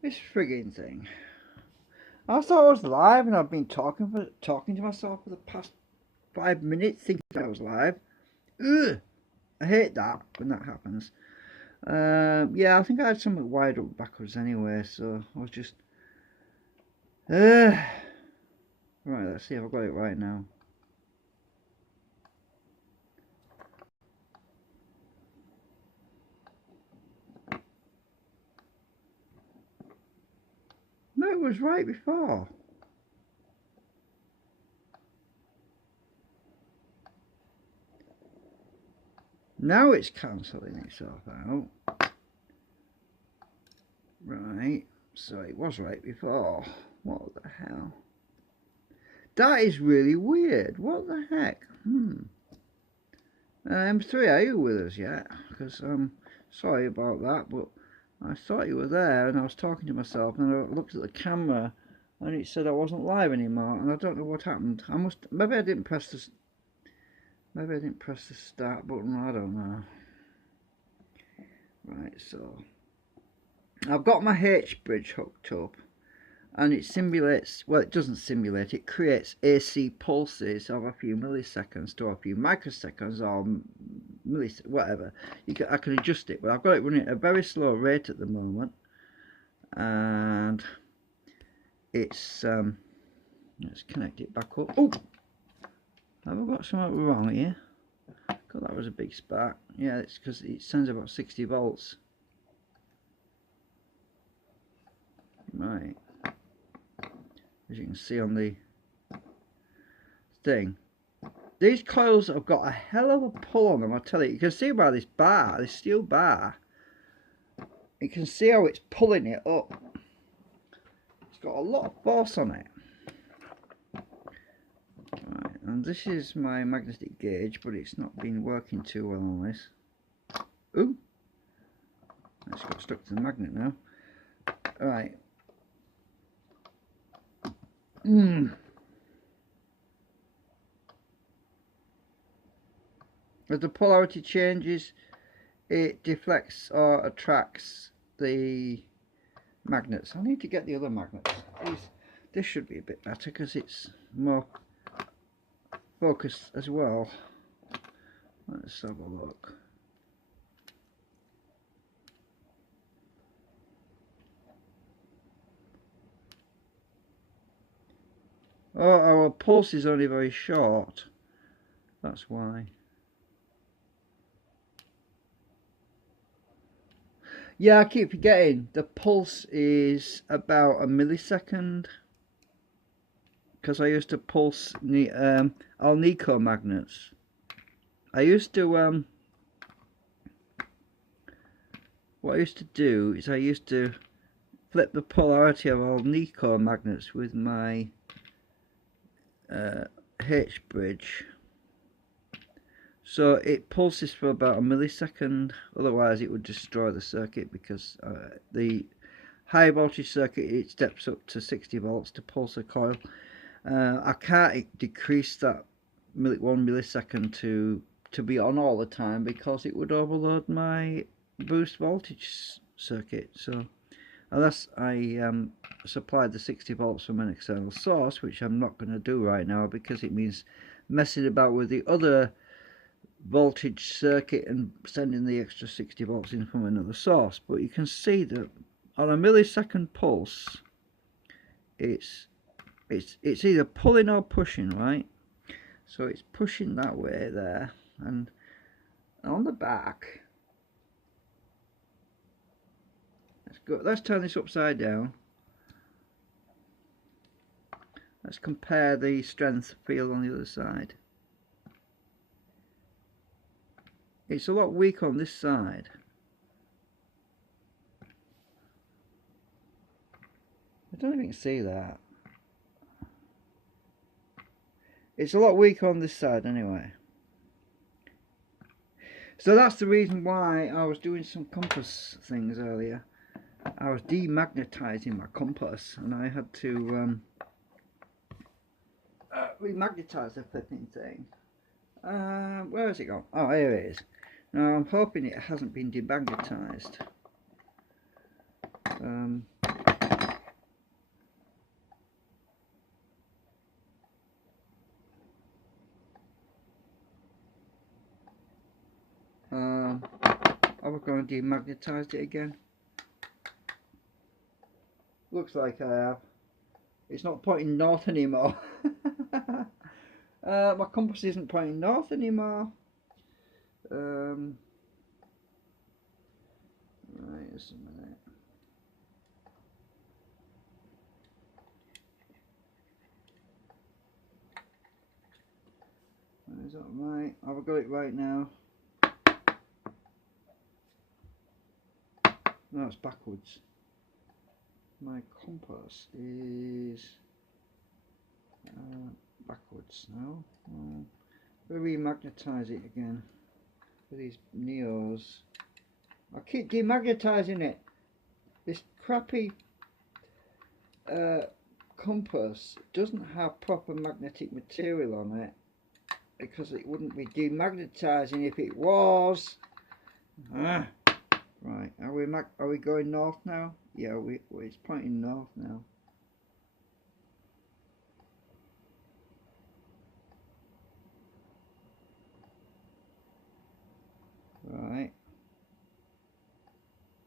This frigging thing. I thought I was live and I've been talking to myself for the past 5 minutes thinking I was live. Ugh, I hate that when that happens. Yeah, I think I had something wired up backwards anyway, so I was just. Right, let's see if I've got it right now. No, it was right before. Now it's cancelling itself out. Right, so it was right before. What the hell? That is really weird. What the heck? M3, are you with us yet? Because sorry about that, but I thought you were there and I was talking to myself and I looked at the camera and it said I wasn't live anymore and I don't know what happened. Maybe I didn't press the start button. I don't know. Right, so I've got my H bridge hooked up and it simulates, well, it doesn't simulate, it creates AC pulses of a few milliseconds to a few microseconds or whatever. I can adjust it, but I've got it running at a very slow rate at the moment, and it's let's connect it back up. Oh, have I got something wrong here? God, that was a big spark. Yeah, it's because it sends about 60 volts. Right, as you can see on the thing, these coils have got a hell of a pull on them, I tell you. Can see by this bar, this steel bar, you can see how it's pulling it up. It's got a lot of force on it. Right, and this is my magnetic gauge, but it's not been working too well on this. Ooh, it's got stuck to the magnet now. Right. As the polarity changes, it deflects or attracts the magnets. I need to get the other magnets. This should be a bit better because it's more focused as well. Let's have a look. Oh, our pulse is only very short. That's why. Yeah, I keep forgetting. The pulse is about a millisecond. Because I used to pulse Alnico magnets. I used to what I used to do is I used to flip the polarity of Alnico magnets with my H bridge, so it pulses for about a millisecond. Otherwise it would destroy the circuit, because the high voltage circuit, it steps up to 60 volts to pulse a coil. I can't decrease that 1 millisecond to be on all the time, because it would overload my boost voltage circuit. So unless I supplied the 60 volts from an external source, which I'm not going to do right now because it means messing about with the other voltage circuit and sending the extra 60 volts in from another source. But you can see that on a millisecond pulse, it's either pulling or pushing, right? So it's pushing that way there, and on the back, let's turn this upside down. Let's compare the strength field on the other side. It's a lot weaker on this side. I don't even see that. It's a lot weaker on this side anyway. So that's the reason why I was doing some compass things earlier. I was demagnetizing my compass, and I had to remagnetize the flipping thing. Where has it gone? Oh, here it is. Now I'm hoping it hasn't been demagnetized. demagnetized it again. Looks like I have. It's not pointing north anymore. My compass isn't pointing north anymore. Right, just a minute. Is that right? Have I got it right now? No, it's backwards. My compass is backwards now. We'll remagnetize it again with these Neos. I keep demagnetizing it. This crappy compass doesn't have proper magnetic material on it, because it wouldn't be demagnetizing if it was. Right, are we going north now? Yeah, it's pointing north now. Right,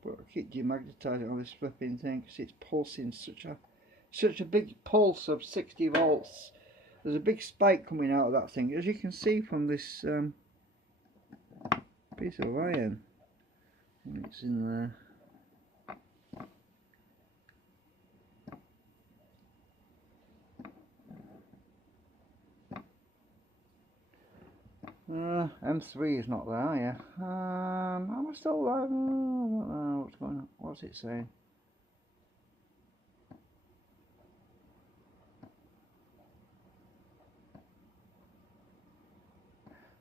but I keep demagnetizing on this flipping thing because it's pulsing such a big pulse of 60 volts. There's a big spike coming out of that thing, as you can see from this piece of iron. It's in there. M3 is not there, yeah. Am I still there? I don't know what's going on. What's it saying?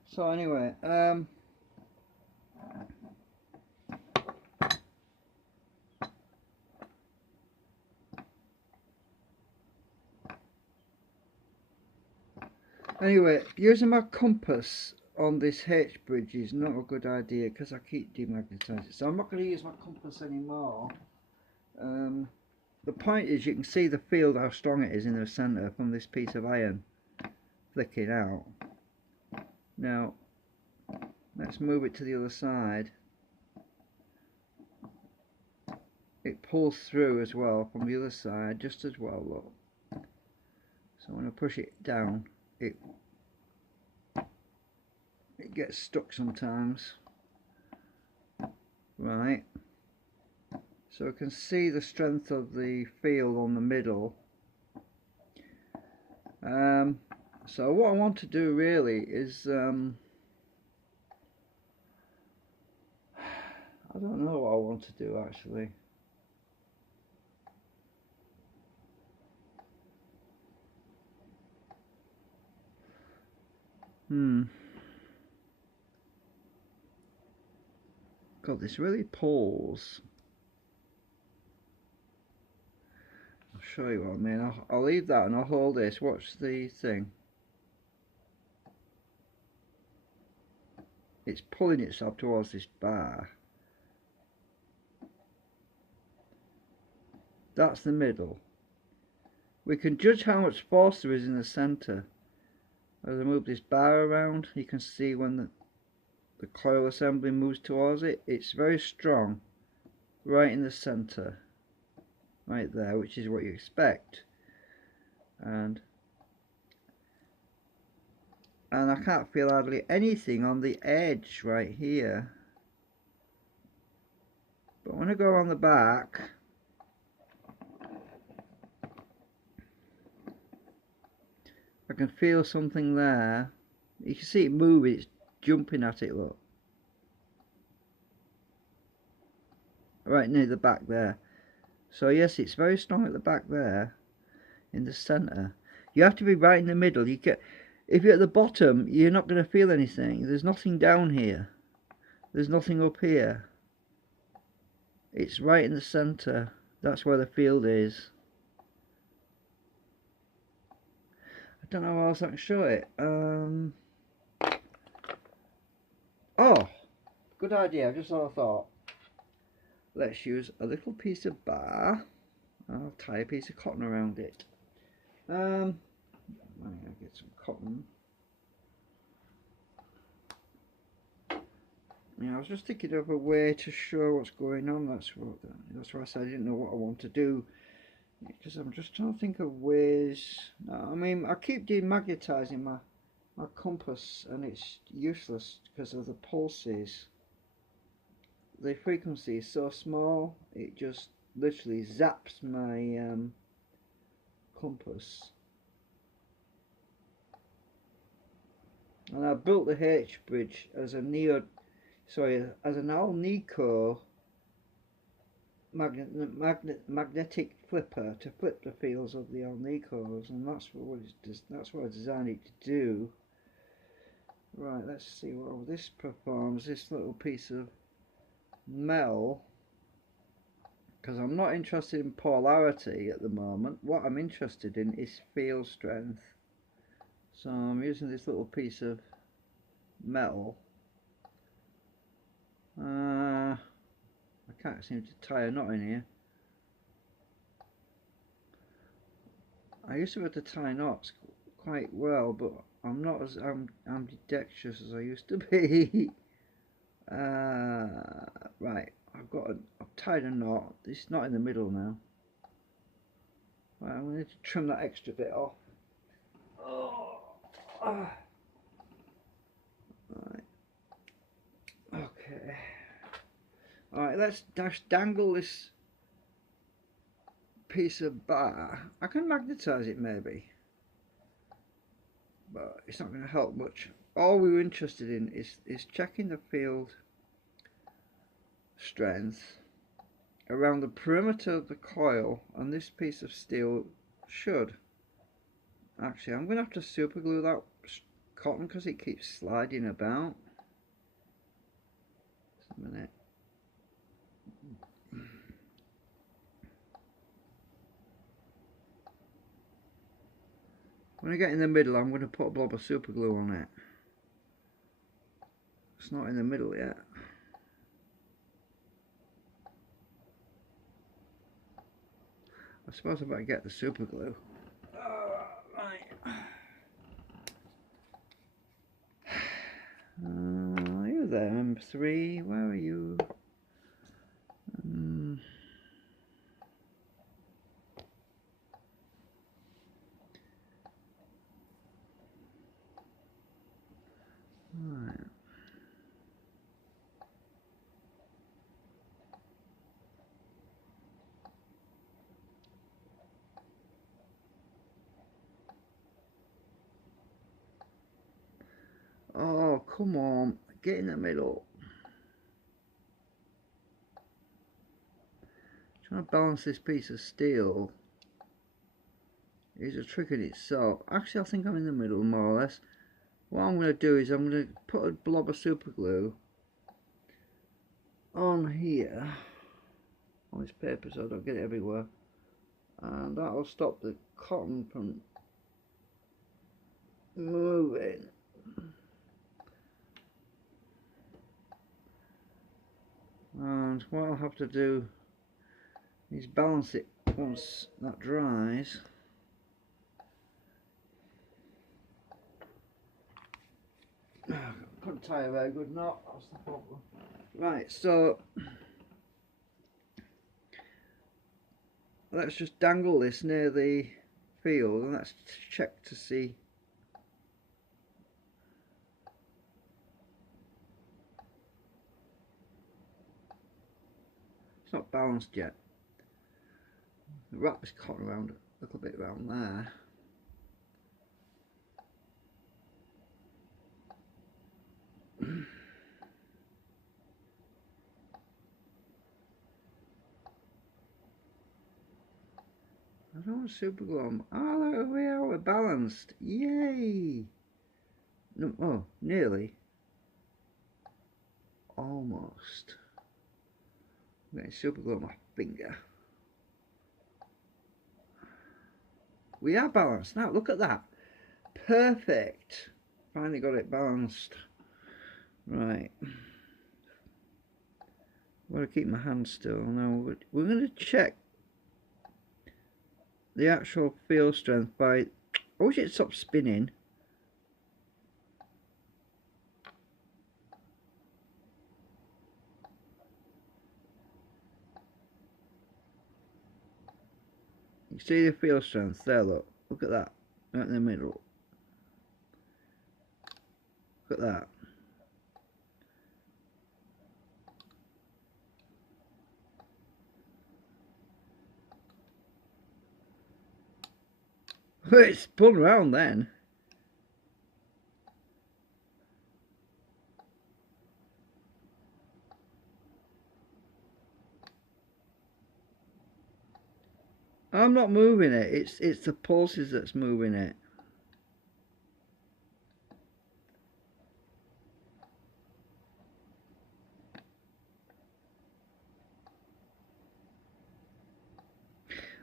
So anyway, using my compass on this H bridge is not a good idea because I keep demagnetizing. So I'm not going to use my compass anymore. The point is, you can see the field, how strong it is in the centre from this piece of iron flicking out. Now let's move it to the other side. It pulls through as well from the other side, just as well, look. So when I push it down, it gets stuck sometimes. Right, so I can see the strength of the field on the middle. So what I want to do really is I don't know what I want to do actually. God, this really pulls. I'll show you what I mean. I'll leave that and I'll hold this. Watch the thing. It's pulling itself towards this bar. That's the middle. We can judge how much force there is in the centre. As I move this bar around, you can see when the coil assembly moves towards it, it's very strong right in the centre, right there, which is what you expect. And I can't feel hardly anything on the edge right here. But when I go on the back, I can feel something there. You can see it moving, it's jumping at it, look. Right near the back there. So yes, it's very strong at the back there, in the centre. You have to be right in the middle. If you're at the bottom, you're not going to feel anything. There's nothing down here. There's nothing up here. It's right in the centre. That's where the field is. I don't know how else I can show it. Oh, good idea. I just had a thought. Let's use a little piece of bar. I'll tie a piece of cotton around it. I'm going to get some cotton. Yeah, I was just thinking of a way to show what's going on. That's why I said I didn't know what I want to do, because I'm just trying to think of ways. I mean, I keep demagnetizing my compass, and it's useless because of the pulses. The frequency is so small, it just literally zaps my compass. And I built the H bridge as an Alnico magnetic flipper to flip the fields of the Alnicos, and that's what I designed it to do. Right, let's see what this performs. This little piece of metal, because I'm not interested in polarity at the moment. What I'm interested in is field strength. So I'm using this little piece of metal. I can't seem to tie a knot in here. I used to be able to tie knots quite well, but I'm not as ambidextrous as I used to be. Right, I've tied a knot. It's not in the middle now. Right, I'm going to trim that extra bit off. Right. Okay. Alright, let's dangle this piece of bar. I can magnetize it maybe, but it's not going to help much. All we were interested in is checking the field strength around the perimeter of the coil, and this piece of steel should. Actually, I'm going to have to super glue that cotton because it keeps sliding about. Just a minute. When I get in the middle, I'm going to put a blob of super glue on it. It's not in the middle yet. I suppose I better get the super glue. Right. Are you there, M3? Where are you? Right. Oh, come on. Get in the middle. Trying to balance this piece of steel is a trick in itself. Actually, I think I'm in the middle more or less. What I'm going to do is I'm going to put a blob of super glue on here, on this paper, so I don't get it everywhere, and that'll stop the cotton from moving. And what I'll have to do is balance it once that dries. Couldn't tie a very good knot, that's the problem. Right, so let's just dangle this near the field and let's check to see. It's not balanced yet. Wrap this cotton around a little bit around there. I don't want super glue on. Oh, there we are, we're balanced. Yay! No, oh, nearly. Almost. I'm getting super glue on my finger. We are balanced now, look at that. Perfect. Finally got it balanced. Right. I'm going to keep my hand still. Now we're going to check the actual field strength by. I wish it stopped spinning. see the field strength there, look at that, right in the middle. Look at that. It spun round then. I'm not moving it, it's the pulses that's moving it.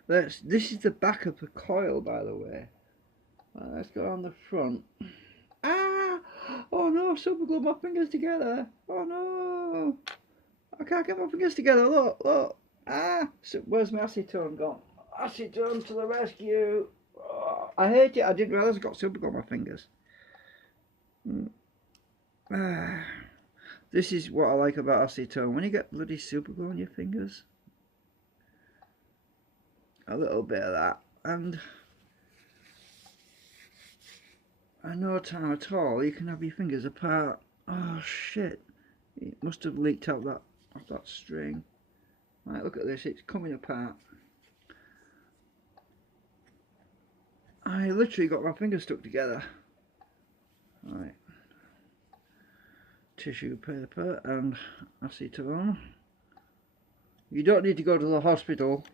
This is the back of the coil, by the way. Right, let's go on the front. Ah! Oh no, super glue my fingers together. Oh no! I can't get my fingers together, look. Ah! So, where's my acetone gone? Acetone to the rescue! Oh, I hate it, I didn't realise I got super glue on my fingers. Ah. This is what I like about acetone. When you get bloody super glue on your fingers, a little bit of that, and at no time at all you can have your fingers apart. Oh shit, it must have leaked out that off that string. Right, look at this, it's coming apart. I literally got my fingers stuck together. Right, tissue paper and acetone. You don't need to go to the hospital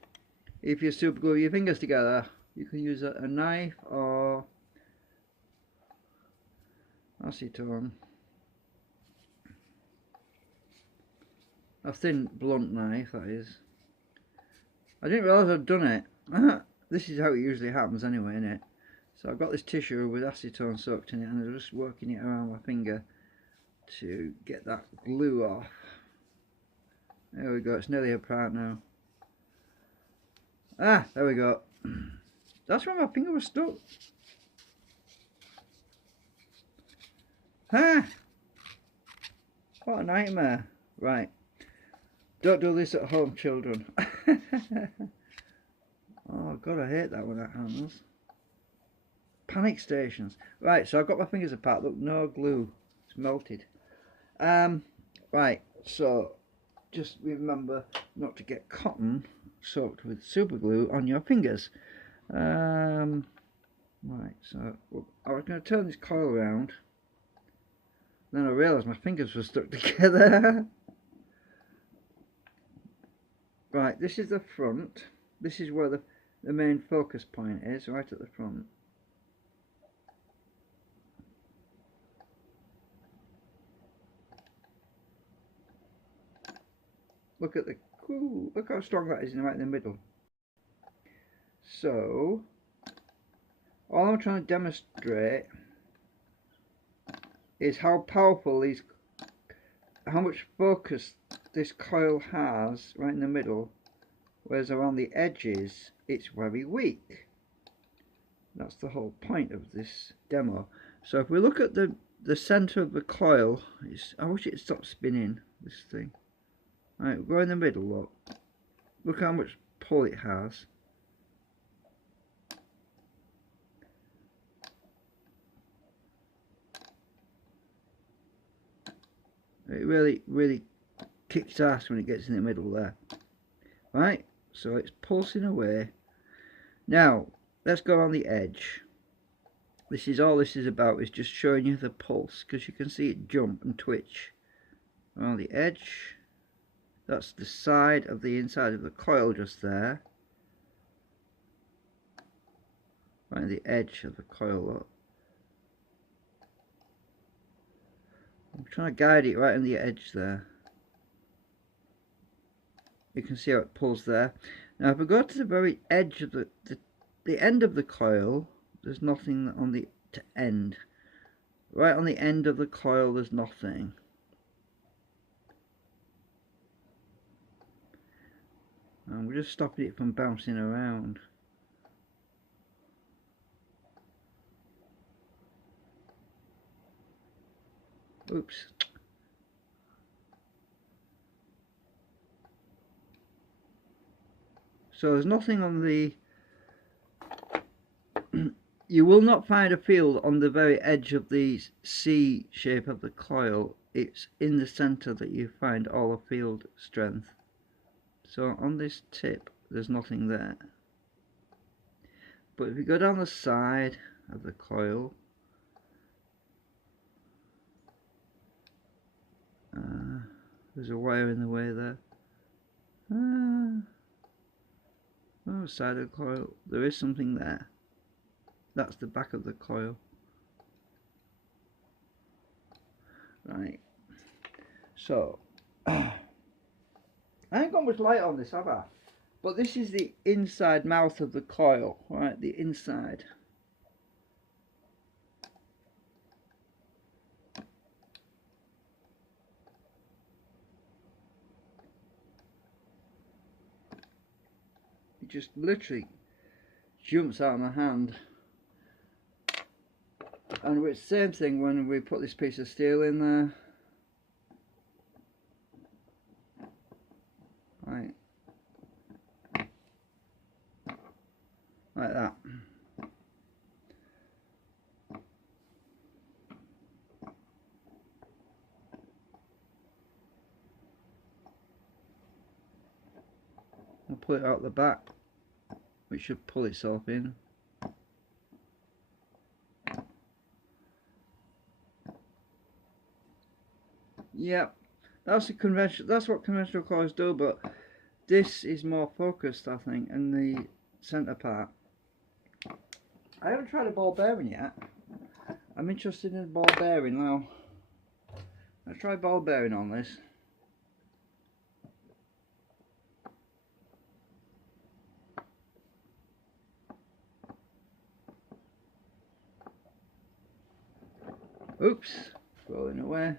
if you super glue your fingers together. You can use a knife or acetone. A thin blunt knife, that is. I didn't realise I'd done it. This is how it usually happens anyway, innit? So I've got this tissue with acetone soaked in it and I'm just working it around my finger to get that glue off. There we go, it's nearly apart now. Ah, there we go. That's where my finger was stuck. Ah! What a nightmare. Right. Don't do this at home, children. Oh god, I hate that when that happens. Panic stations. Right, so I've got my fingers apart. Look, no glue. It's melted. Right, so just remember not to get cotton soaked with super glue on your fingers. Right, so I was going to turn this coil around. Then I realised my fingers were stuck together. Right, this is the front. This is where the main focus point is, right at the front. Look at the, ooh, look how strong that is right in the middle. So, all I'm trying to demonstrate is how powerful these, how much focus this coil has right in the middle, whereas around the edges it's very weak. That's the whole point of this demo. So if we look at the center of the coil, I wish it stopped spinning, this thing. Right, we'll go in the middle, look. Look how much pull it has. It really kicks ass when it gets in the middle there. Right, so it's pulsing away. Now, let's go on the edge. This is all this is about, is just showing you the pulse, because you can see it jump and twitch around the edge. That's the side of the inside of the coil just there. Right at the edge of the coil up. I'm trying to guide it right on the edge there. You can see how it pulls there. Now if I go to the very edge of the end of the coil, there's nothing on the end. Right on the end of the coil there's nothing. And we're just stopping it from bouncing around. Oops. So there's nothing on the you will not find a field on the very edge of the C shape of the coil. It's in the center that you find all the field strength. So on this tip there's nothing there. But if you go down the side of the coil, there's a wire in the way there. Oh, side of the coil, there is something there. That's the back of the coil. Right. So, I ain't got much light on this, have I? But this is the inside mouth of the coil, right? The inside. It just literally jumps out of my hand. And it's the same thing when we put this piece of steel in there. Right. Like that. I'll pull it out the back, which should pull itself in. Yep, that's a conventional. That's what conventional coils do, but this is more focused, I think, in the center part. I haven't tried a ball bearing yet. I'm interested in a ball bearing now. Let's try ball bearing on this. Oops, rolling away.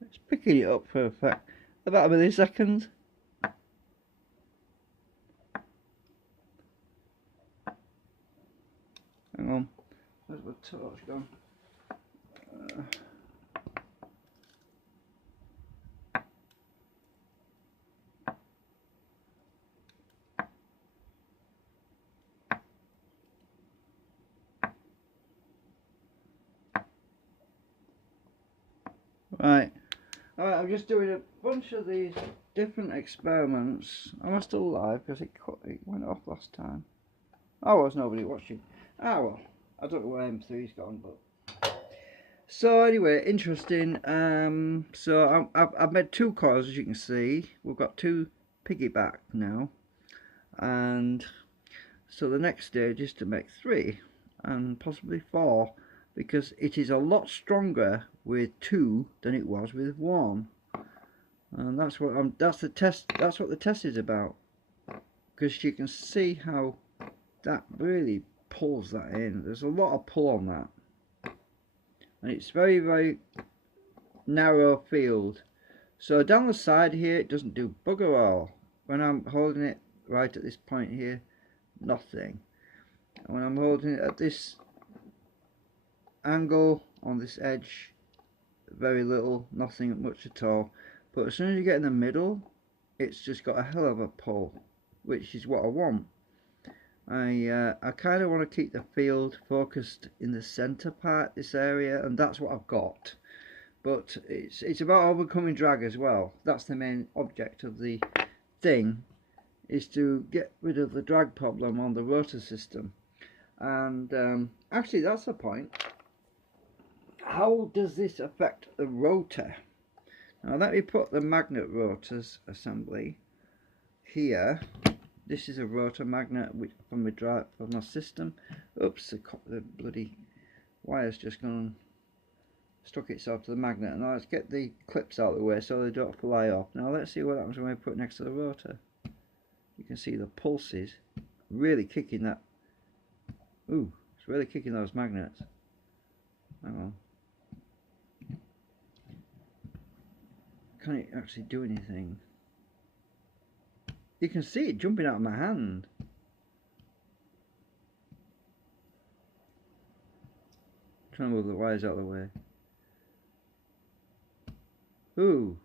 It's picking it up for about a millisecond. Hang on, where's my torch gone? Right. Alright, I'm just doing a bunch of these different experiments. Am I still live? Because it went off last time. Oh, there's nobody watching. Ah, well, I don't know where M3's gone, but... So anyway, interesting. So I've made two coils, as you can see. We've got two piggyback now. And so the next stage is to make three, and possibly four, because it is a lot stronger with two than it was with one. And that's what that's the test. That's what the test is about, because you can see how that really pulls that in. There's a lot of pull on that, and it's very, very narrow field. So down the side here it doesn't do bugger all. When I'm holding it right at this point here, nothing. And when I'm holding it at this angle on this edge, very little, nothing much at all. But as soon as you get in the middle, it's just got a hell of a pull, which is what I want. I kind of want to keep the field focused in the center part, this area, and that's what I've got. But it's about overcoming drag as well. That's the main object of the thing, is to get rid of the drag problem on the rotor system. And actually that's the point. How does this affect the rotor? Now let me put the magnet rotors assembly here. This is a rotor magnet from my system. Oops, the bloody wire's just gone, stuck itself to the magnet. Now let's get the clips out of the way so they don't fly off. Now let's see what happens when we put it next to the rotor. You can see the pulses. really kicking that. Ooh, it's really kicking those magnets. Hang on. Can it actually do anything? You can see it jumping out of my hand. Trying to move the wires out of the way. Ooh.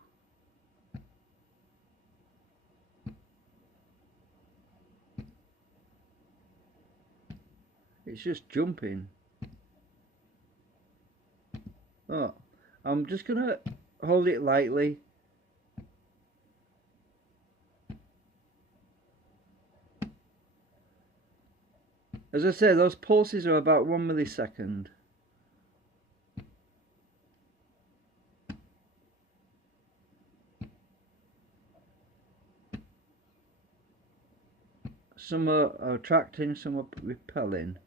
It's just jumping. Oh, I'm just gonna hold it lightly. As I say, those pulses are about 1 millisecond. Some are attracting, some are repelling.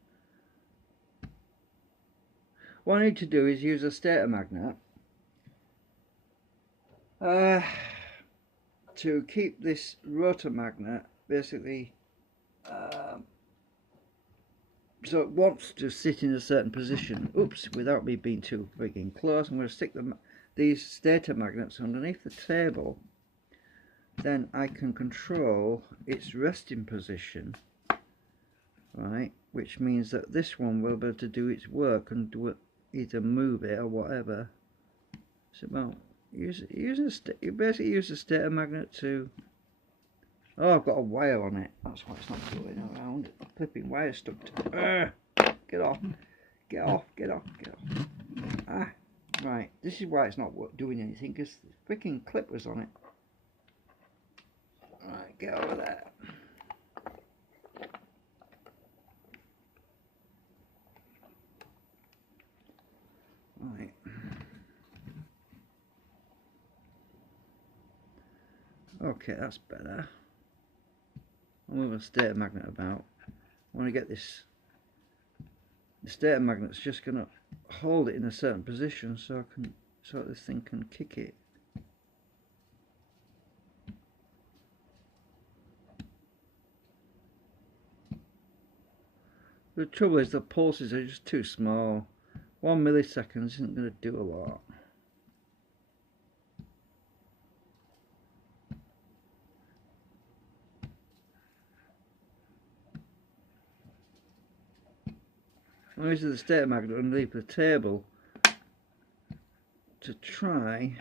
What I need to do is use a stator magnet to keep this rotor magnet basically so it wants to sit in a certain position. Oops, without me being too frigging close, I'm going to stick these stator magnets underneath the table. Then I can control its resting position, right? Which means that this one will be able to do its work and do it, either move it or whatever. It's about you basically use a stator magnet to. Oh, I've got a wire on it. That's why it's not going around. A flipping wire stuck to. Get off! Get off! Get off! Get off! Ah, right. This is why it's not doing anything, because the freaking clip was on it. Right, get over there. Right. Okay, that's better. I'll move a stator magnet about. I want to get this. The stator magnet's just going to hold it in a certain position so this thing can kick it. The trouble is the pulses are just too small. 1 millisecond isn't going to do a lot. I'm using the stator magnet underneath the table to try.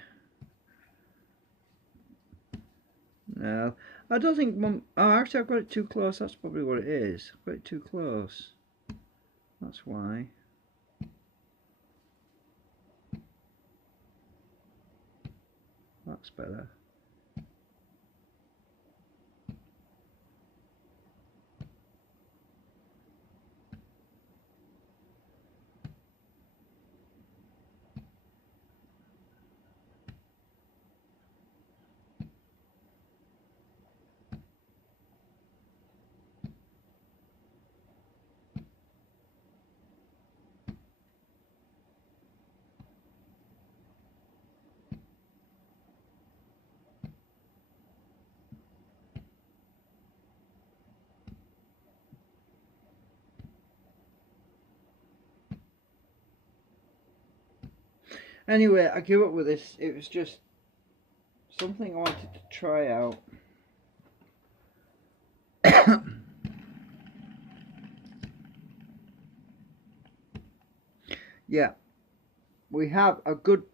No, I don't think. Oh, actually, I've got it too close. That's probably what it is. I've got it too close. That's why. That's better. Anyway, I gave up with this. It was just something I wanted to try out. Yeah, we have a good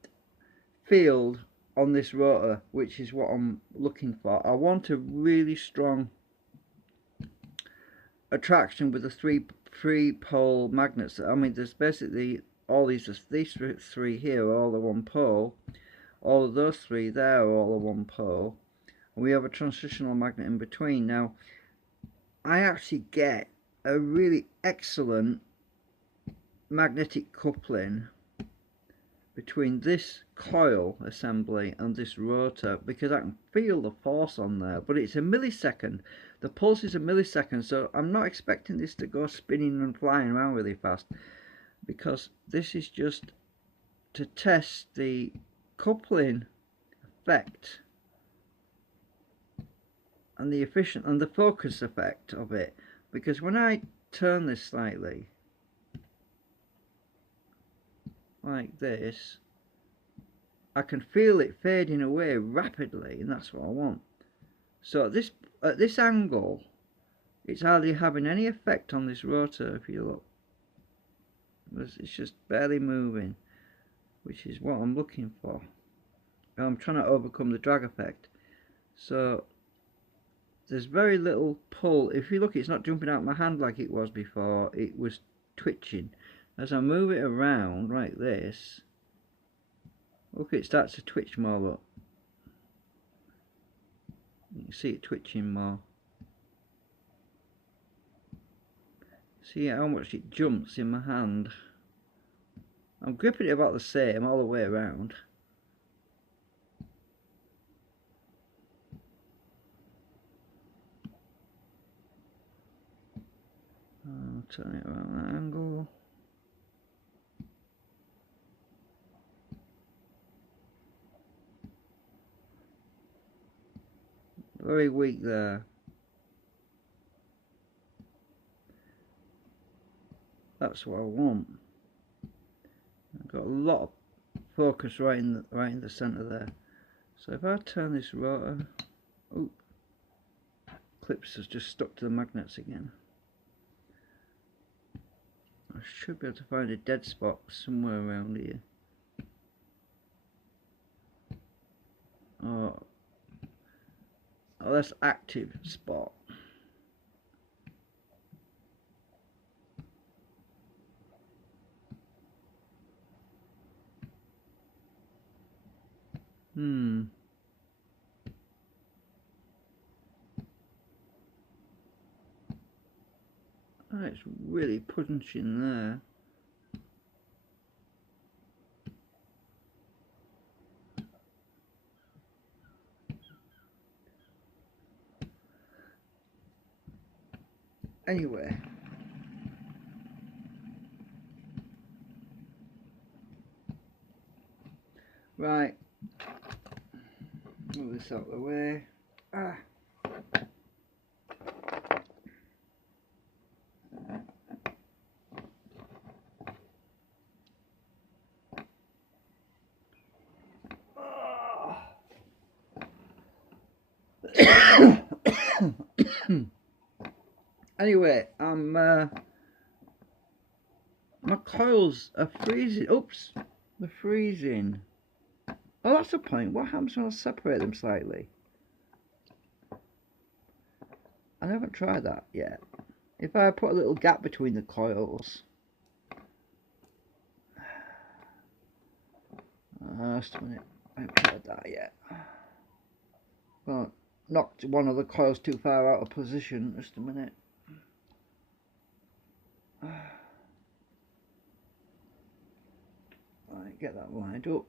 field on this rotor, which is what I'm looking for. I want a really strong attraction with the three pole magnets. I mean, there's basically all these three here are all the one pole. All of those three there are all the one pole. And we have a transitional magnet in between. Now, I actually get a really excellent magnetic coupling between this coil assembly and this rotor, because I can feel the force on there, but it's a millisecond. The pulse is a millisecond, so I'm not expecting this to go spinning and flying around really fast, because this is just to test the coupling effect and the focus effect of it. because when I turn this slightly like this, I can feel it fading away rapidly, and that's what I want. So at this angle, it's hardly having any effect on this rotor. If you look, it's just barely moving, which is what I'm looking for. I'm trying to overcome the drag effect. So there's very little pull. If you look, it's not jumping out my hand like it was before. It was twitching. As I move it around like this, look, it starts to twitch more. Look, you can see it twitching more. See how much it jumps in my hand. I'm gripping it about the same all the way around. I'll turn it around that angle. Very weak there. That's what I want. I've got a lot of focus right in the center there. So if I turn this rotor, oh, clips has just stuck to the magnets again. I should be able to find a dead spot somewhere around here. Oh, that's active spot. Oh, it's really punching there. Anyway, right, move this out of the way. Anyway, my coils are freezing. Oops, they're freezing. Oh, that's the point. What happens when I separate them slightly? I haven't tried that yet. If I put a little gap between the coils. Just a minute. I haven't tried that yet. Well, knocked one of the coils too far out of position. Just a minute. Right, get that lined up.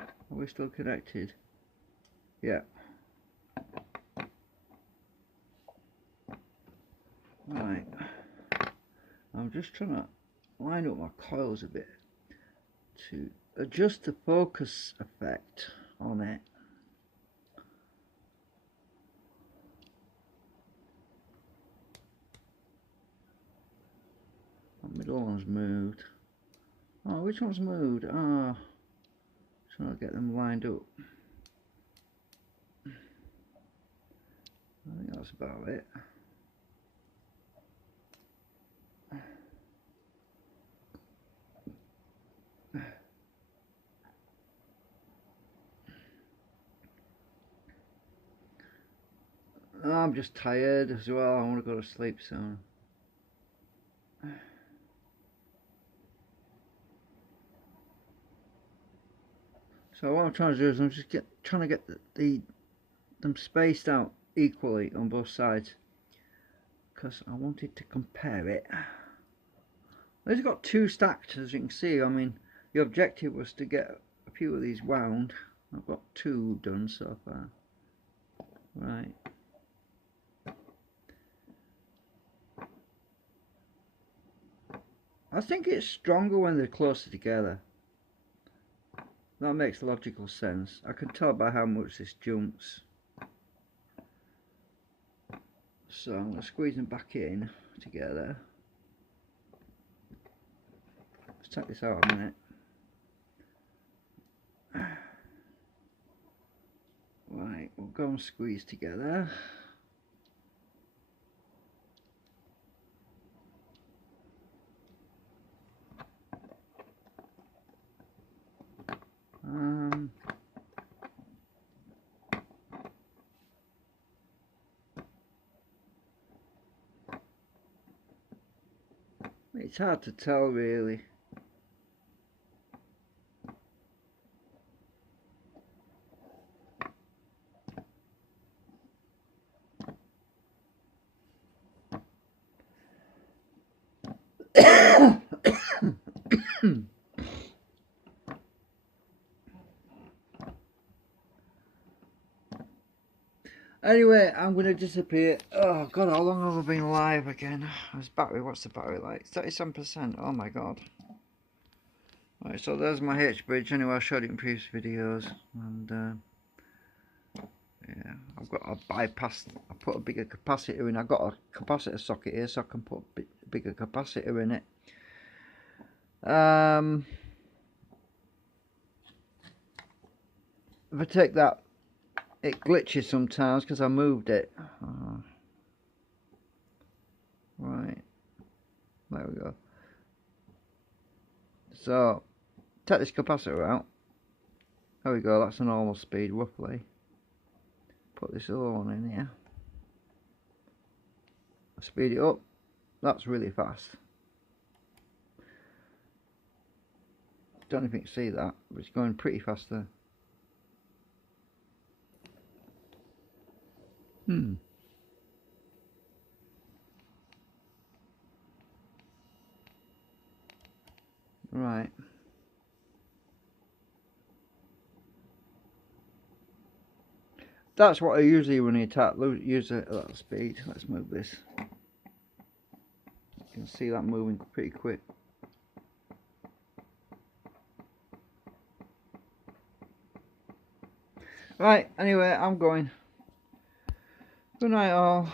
Are we still connected? Yeah. Right. I'm just trying to line up my coils a bit to adjust the focus effect on it. The middle one's moved. Oh, which one's moved? Ah, trying to get them lined up. I think that's about it. I'm just tired as well. I want to go to sleep soon. So what I'm trying to do is I'm just trying to get them spaced out equally on both sides, because I wanted to compare it. These got two stacked, as you can see. I mean, the objective was to get a few of these wound. I've got two done so far. Right. I think it's stronger when they're closer together. That makes logical sense. I can tell by how much this jumps. So I'm going to squeeze them back in together. Let's take this out a minute. Right, we'll go and squeeze together. It's hard to tell really. Anyway, I'm going to disappear. Oh god, how long have I been live again? This battery, what's the battery like? 37%, oh my god. Right, so there's my H bridge. Anyway, I showed it in previous videos. And yeah, I've got a bypass. I put a bigger capacitor in. I've got a capacitor socket here, so I can put a bigger capacitor in it. If I take that, it glitches sometimes because I moved it. Right, there we go. So take this capacitor out. There we go, that's a normal speed roughly. Put this other one in here. Speed it up. That's really fast. Don't know if you can see that, but it's going pretty fast there. Right. That's what I usually run it at, use it at that speed. Let's move this. You can see that moving pretty quick. Right, anyway, I'm going. Good night all.